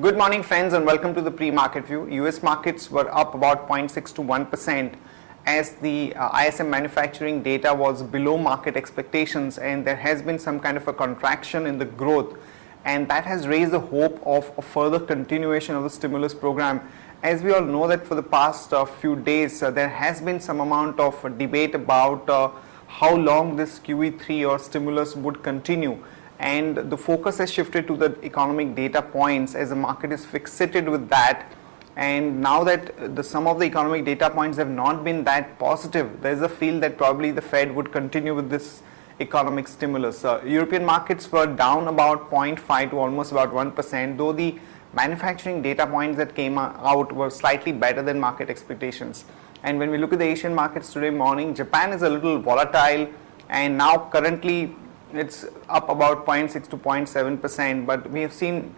Good morning friends and welcome to the pre-market view. US markets were up about 0.6 to 1% as the ISM manufacturing data was below market expectations, and there has been some kind of a contraction in the growth, and that has raised the hope of a further continuation of the stimulus program. As we all know that for the past few days there has been some amount of debate about how long this QE3 or stimulus would continue, and the focus has shifted to the economic data points as the market is fixated with that. And now that some of the economic data points have not been that positive, there is a feel that probably the Fed would continue with this economic stimulus. European markets were down about 0.5 to almost about 1%, though the manufacturing data points that came out were slightly better than market expectations. And when we look at the Asian markets today morning, Japan is a little volatile, and now currently it's up about 0.6 to 0.7%, but we have seen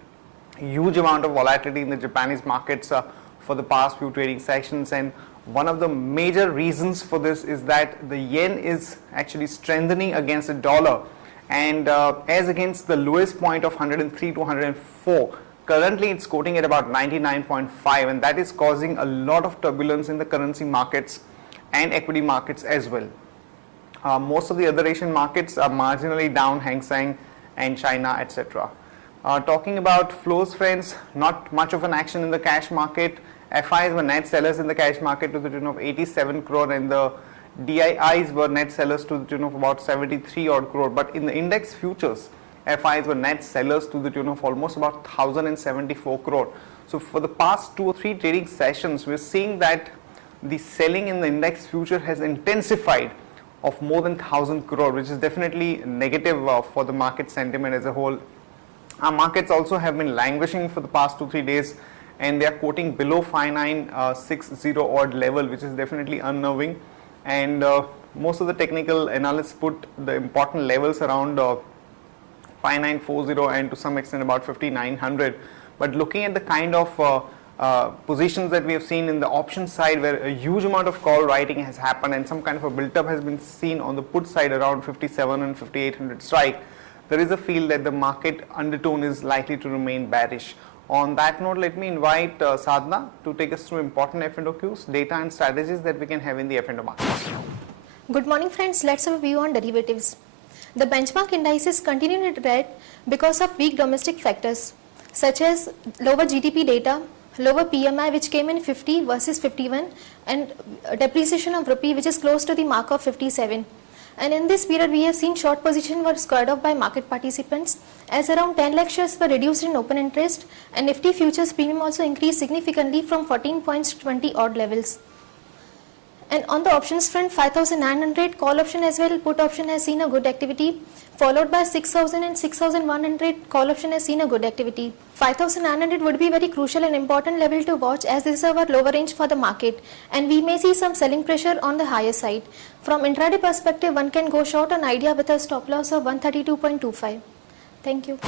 a huge amount of volatility in the Japanese markets for the past few trading sessions, and one of the major reasons for this is that the yen is actually strengthening against the dollar, and as against the lowest point of 103 to 104, currently it's quoting at about 99.5, and that is causing a lot of turbulence in the currency markets and equity markets as well. Most of the other Asian markets are marginally down, Hang Seng and China, etc. Talking about flows, friends, not much of an action in the cash market. FIs were net sellers in the cash market to the tune of 87 crore, and the DIIs were net sellers to the tune of about 73 odd crore. But in the index futures, FIs were net sellers to the tune of almost about 1074 crore. So for the past 2 or 3 trading sessions, we're seeing that the selling in the index future has intensified of more than 1000 crore, which is definitely negative for the market sentiment as a whole. Our markets also have been languishing for the past 2-3 days, and they are quoting below 5960 odd level, which is definitely unnerving. And most of the technical analysts put the important levels around 5940 and to some extent about 5900. But looking at the kind of positions that we have seen in the option side, where a huge amount of call writing has happened and some kind of a build-up has been seen on the put side around 57 and 5800 strike, there is a feel that the market undertone is likely to remain bearish. On that note, let me invite Sadhna to take us through important F&O cues, data and strategies that we can have in the F&O markets. Good morning friends, let's have a view on derivatives. The benchmark indices continue in red because of weak domestic factors such as lower GDP data, lower PMI which came in 50 versus 51, and depreciation of rupee which is close to the mark of 57. And in this period we have seen short position were squared off by market participants as around 10 lakh shares were reduced in open interest, and Nifty futures premium also increased significantly from 14 points to 20 odd levels. And on the options front, 5900 call option as well put option has seen a good activity, followed by 6000 and 6100 call option has seen a good activity. 5900 would be very crucial and important level to watch, as this is our lower range for the market, and we may see some selling pressure on the higher side. From intraday perspective, one can go short on idea with a stop loss of 132.25. Thank you.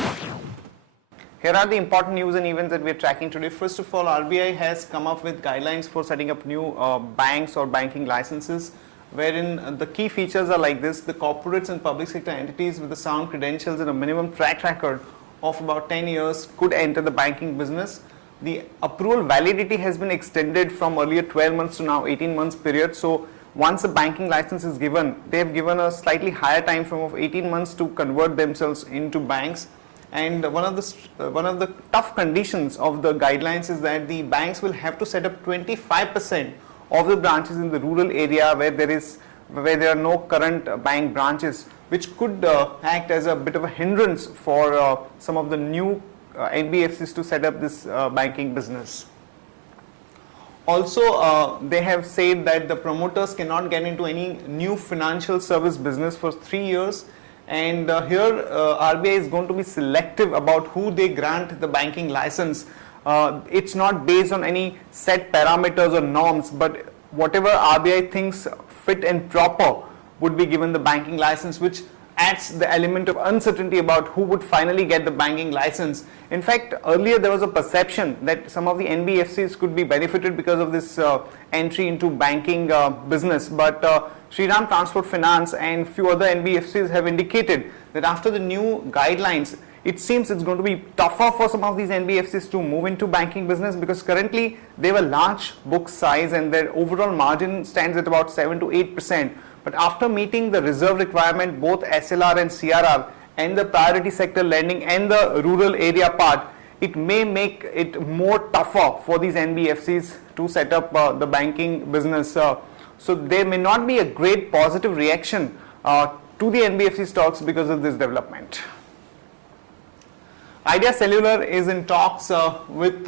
Here are the important news and events that we are tracking today. First of all, RBI has come up with guidelines for setting up new banks or banking licenses, wherein the key features are like this: the corporates and public sector entities with the sound credentials and a minimum track record of about 10 years could enter the banking business. The approval validity has been extended from earlier 12 months to now 18 months period. So once a banking license is given, they have given a slightly higher time frame of 18 months to convert themselves into banks. And one of the tough conditions of the guidelines is that the banks will have to set up 25% of the branches in the rural area where there are no current bank branches, which could act as a bit of a hindrance for some of the new NBFCs to set up this banking business. Also, they have said that the promoters cannot get into any new financial service business for 3 years. And here RBI is going to be selective about who they grant the banking license. It's not based on any set parameters or norms, but whatever RBI thinks fit and proper would be given the banking license, which adds the element of uncertainty about who would finally get the banking license. In fact, earlier there was a perception that some of the NBFCs could be benefited because of this entry into banking business, but Shriram Transport Finance and few other NBFCs have indicated that after the new guidelines, it seems it's going to be tougher for some of these NBFCs to move into banking business, because currently they have a large book size and their overall margin stands at about 7 to 8%. But after meeting the reserve requirement, both SLR and CRR, and the priority sector lending and the rural area part, it may make it more tougher for these NBFCs to set up the banking business. So there may not be a great positive reaction to the NBFC stocks because of this development. Idea Cellular is in talks with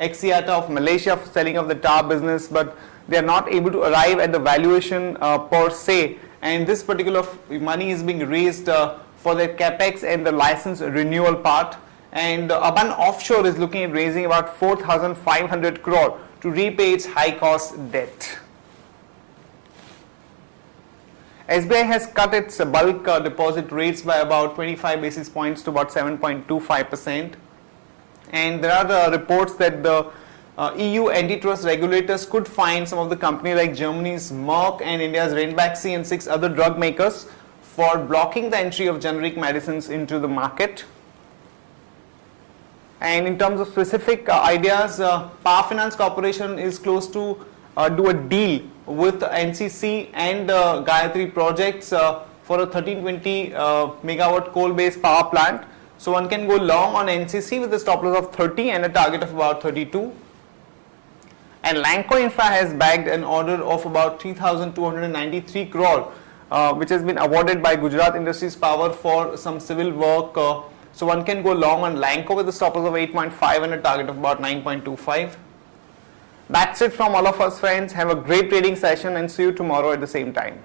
Axiata of Malaysia for selling of the tower business, but they are not able to arrive at the valuation per se, and this particular money is being raised for their capex and the license renewal part. And Aban Offshore is looking at raising about 4,500 crore to repay its high cost debt. SBI has cut its bulk deposit rates by about 25 basis points to about 7.25%. And there are the reports that the EU antitrust regulators could fine some of the companies like Germany's Merck and India's Ranbaxy and 6 other drug makers for blocking the entry of generic medicines into the market. And in terms of specific ideas, Power Finance Corporation is close to do a deal with NCC and Gayatri projects for a 1320 megawatt coal-based power plant. So one can go long on NCC with a stop loss of 30 and a target of about 32. And Lanco Infra has bagged an order of about 3,293 crore, which has been awarded by Gujarat Industries Power for some civil work. So one can go long on Lanco with a stop loss of 8.5 and a target of about 9.25. That's it from all of us, friends. Have a great trading session and see you tomorrow at the same time.